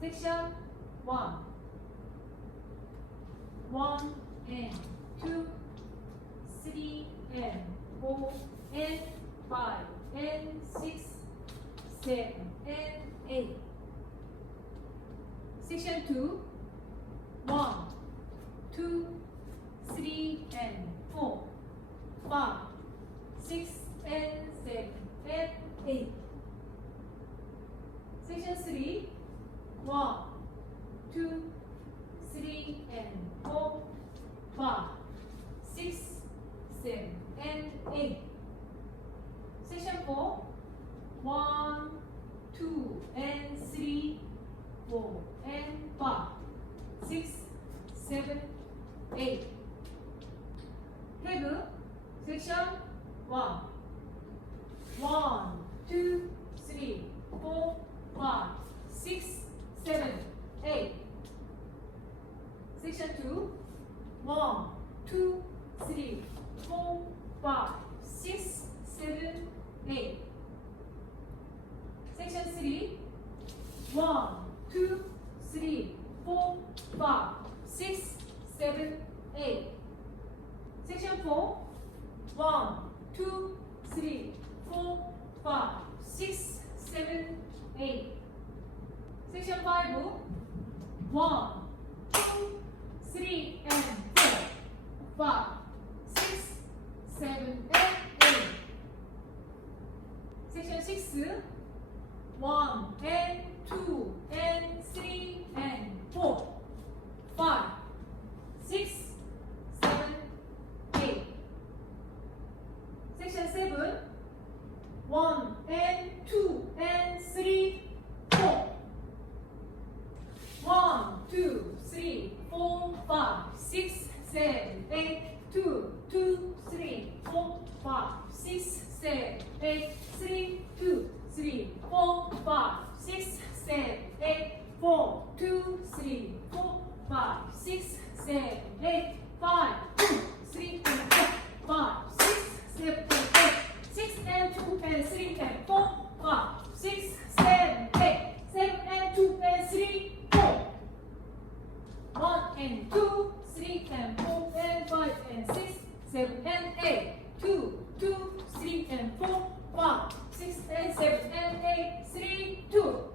Section 1 and 2 3 and 4 and 5 and 6 7 and 8 Section 2 1 2 3 and 4 5 6 and 7 and 8 Section 3 1 2 3 and 4 5 6 7 and 8 Section 4 1 2 and 3 4 and 5 6 7 8 Have Section 1 1 2 3 4 5 6 7 8 Section 2 1 2 3 4 5 6 7 8 Section 3 1 2 3 4 5 6 7 8 Section 4 1 2 3 4 5 6 7 8 Section 5 1 2 3 and 4 5 6 7 and 8 Section 6 1 and 2 and 3 and 4 5 6 7 8 Section 7 1 and 2 and 3 4 1 2 3 4 5 6 7 8 2 2 3 4 5 6 7 8 3 2 3 4 5 6 7 8 4 2 3 4 5 6 7 8 5 2 3 and 4 5 6 7 8 6 and 2 and 3 and 4 5 6 7 8 7 and 2 and 3 4 1 and 2 3 and 4 and 5 and 6 7 and 8 2 2 3 and 4 5 6 and 7 and 8 3 2